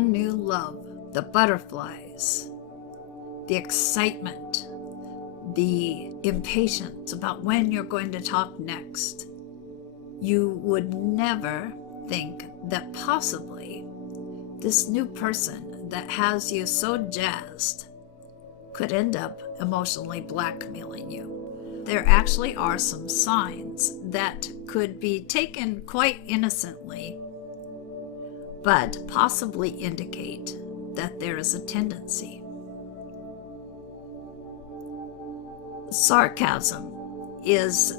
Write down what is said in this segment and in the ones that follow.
new love, the butterflies, the excitement, the impatience about when you're going to talk next. You would never think that possibly this new person that has you so jazzed could end up emotionally blackmailing you. There actually are some signs that could be taken quite innocently, but possibly indicate that there is a tendency. Sarcasm is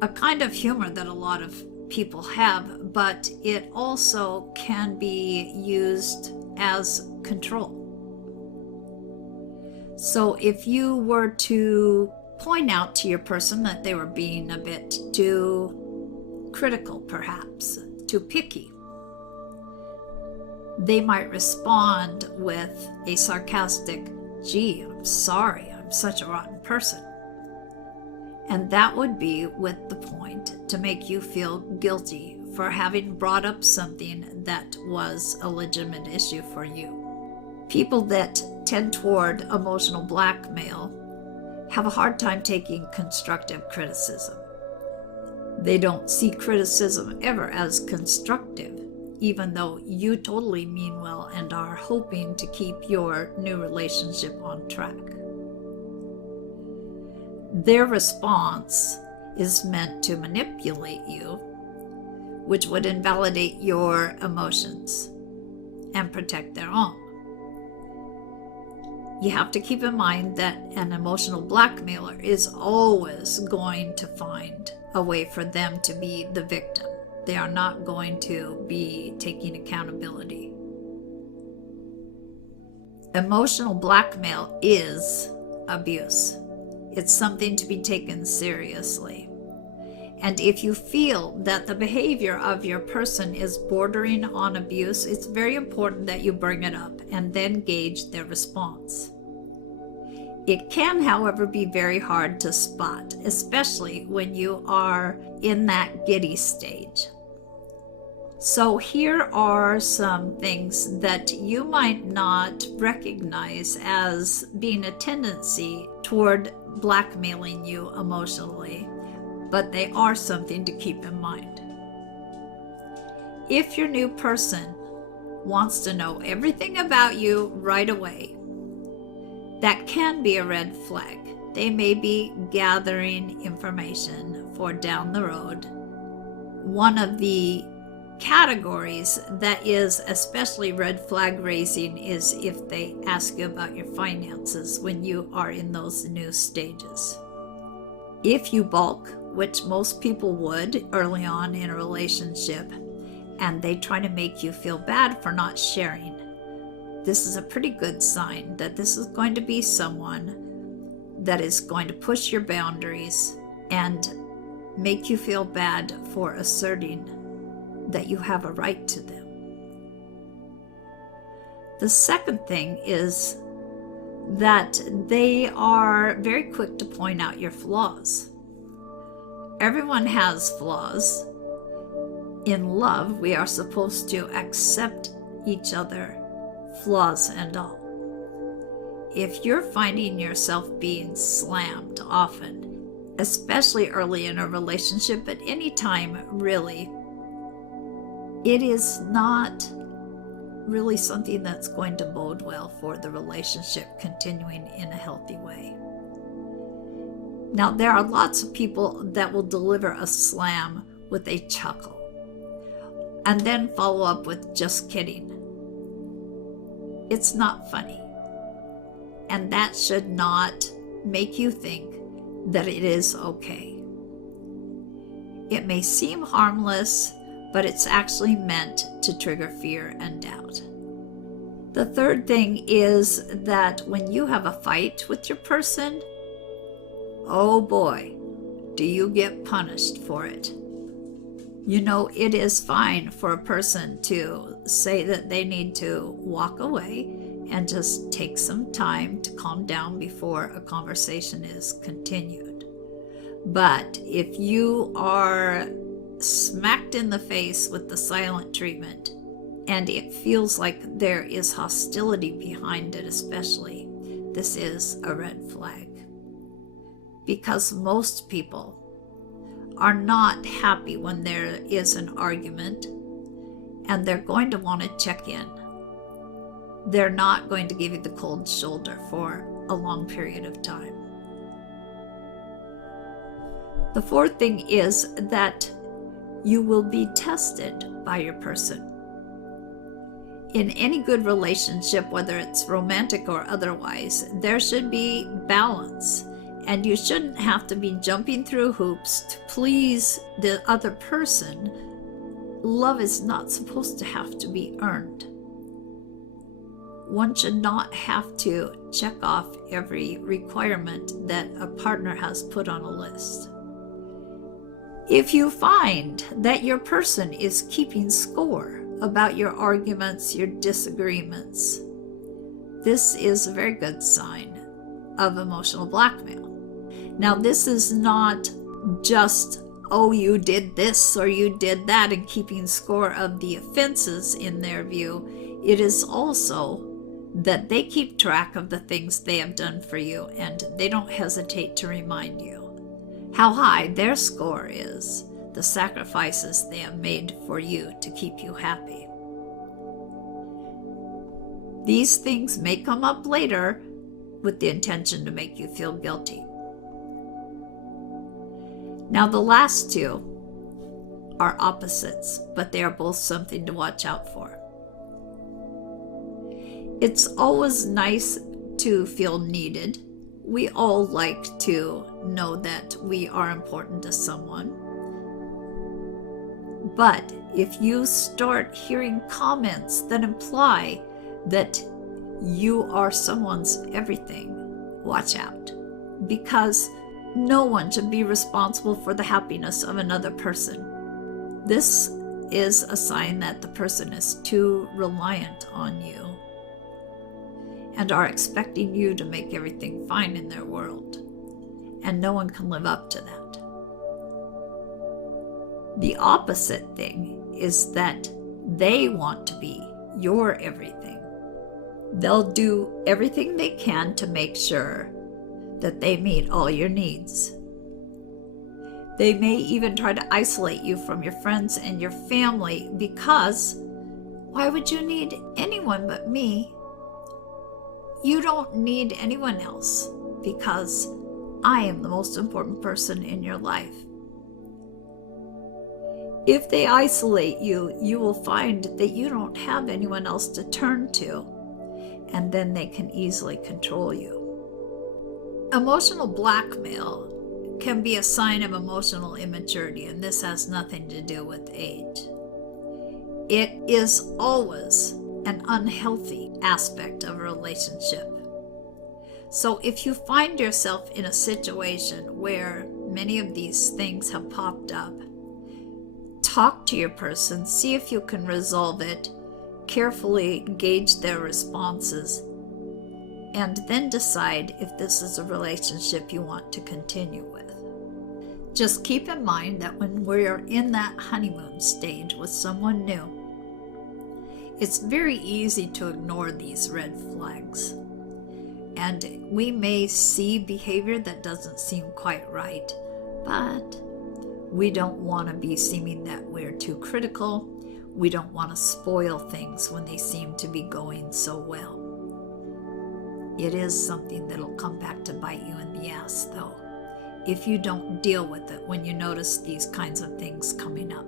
a kind of humor that a lot of people have, but it also can be used as control. So if you were to point out to your person that they were being a bit too critical, perhaps too picky, they might respond with a sarcastic, "Gee, I'm sorry, I'm such a rotten person." And that would be with the point to make you feel guilty for having brought up something that was a legitimate issue for you. People that tend toward emotional blackmail have a hard time taking constructive criticism. They don't see criticism ever as constructive, even though you totally mean well and are hoping to keep your new relationship on track. Their response is meant to manipulate you, which would invalidate your emotions and protect their own. You have to keep in mind that an emotional blackmailer is always going to find a way for them to be the victim. They are not going to be taking accountability. Emotional blackmail is abuse. It's something to be taken seriously. And if you feel that the behavior of your person is bordering on abuse, it's very important that you bring it up and then gauge their response. It can, however, be very hard to spot, especially when you are in that giddy stage. So here are some things that you might not recognize as being a tendency toward blackmailing you emotionally, but they are something to keep in mind. If your new person wants to know everything about you right away, that can be a red flag. They may be gathering information for down the road. One of the categories that is especially red flag raising is if they ask you about your finances when you are in those new stages. If you bulk, which most people would early on in a relationship, and they try to make you feel bad for not sharing, this is a pretty good sign that this is going to be someone that is going to push your boundaries and make you feel bad for asserting that you have a right to them. The second thing is that they are very quick to point out your flaws. Everyone has flaws. In love, we are supposed to accept each other, flaws and all. If you're finding yourself being slammed often, especially early in a relationship, but any time really, it is not really something that's going to bode well for the relationship continuing in a healthy way. Now, there are lots of people that will deliver a slam with a chuckle and then follow up with "just kidding." It's not funny. And that should not make you think that it is okay. It may seem harmless, but it's actually meant to trigger fear and doubt. The third thing is that when you have a fight with your person, oh boy, do you get punished for it. You know, it is fine for a person to say that they need to walk away and just take some time to calm down before a conversation is continued. But if you are smacked in the face with the silent treatment, and it feels like there is hostility behind it especially, this is a red flag. Because most people are not happy when there is an argument, and they're going to want to check in. They're not going to give you the cold shoulder for a long period of time. The fourth thing is that you will be tested by your person. In any good relationship, whether it's romantic or otherwise, there should be balance, and you shouldn't have to be jumping through hoops to please the other person. Love is not supposed to have to be earned. One should not have to check off every requirement that a partner has put on a list. If you find that your person is keeping score about your arguments, your disagreements, this is a very good sign of emotional blackmail. Now, this is not just, oh, you did this or you did that, and keeping score of the offenses in their view. It is also that they keep track of the things they have done for you, and they don't hesitate to remind you how high their score is, the sacrifices they have made for you to keep you happy. These things may come up later with the intention to make you feel guilty. Now, the last two are opposites, but they are both something to watch out for. It's always nice to feel needed. We all like to know that we are important to someone. But if you start hearing comments that imply that you are someone's everything, watch out. Because no one should be responsible for the happiness of another person. This is a sign that the person is too reliant on you and are expecting you to make everything fine in their world. And no one can live up to that. The opposite thing is that they want to be your everything. They'll do everything they can to make sure that they meet all your needs. They may even try to isolate you from your friends and your family because why would you need anyone but me? You don't need anyone else because I am the most important person in your life. If they isolate you, you will find that you don't have anyone else to turn to, and then they can easily control you. Emotional blackmail can be a sign of emotional immaturity, and this has nothing to do with age. It is always an unhealthy aspect of a relationship. So if you find yourself in a situation where many of these things have popped up, talk to your person, see if you can resolve it, carefully gauge their responses, and then decide if this is a relationship you want to continue with. Just keep in mind that when we're in that honeymoon stage with someone new, it's very easy to ignore these red flags. And we may see behavior that doesn't seem quite right, but we don't want to be seeming that we're too critical. We don't want to spoil things when they seem to be going so well. It is something that'll come back to bite you in the ass, though, if you don't deal with it when you notice these kinds of things coming up.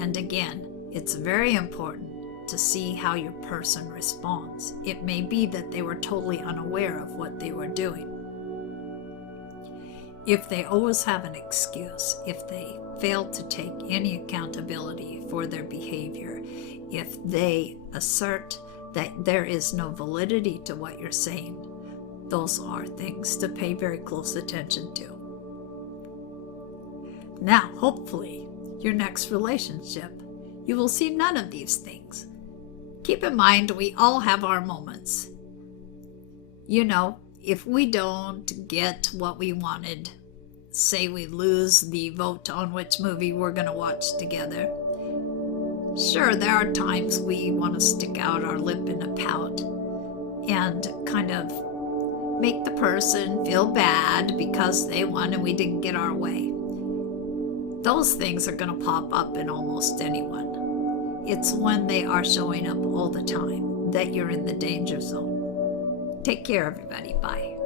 And again, it's very important to see how your person responds. It may be that they were totally unaware of what they were doing. If they always have an excuse, if they fail to take any accountability for their behavior, if they assert that there is no validity to what you're saying, those are things to pay very close attention to. Now, hopefully, your next relationship, you will see none of these things. Keep in mind, we all have our moments. You know, if we don't get what we wanted, say we lose the vote on which movie we're going to watch together, Sure, there are times we want to stick out our lip in a pout and kind of make the person feel bad because they won and we didn't get our way. Those things are going to pop up in almost anyone. It's when they are showing up all the time that you're in the danger zone. Take care, everybody. Bye.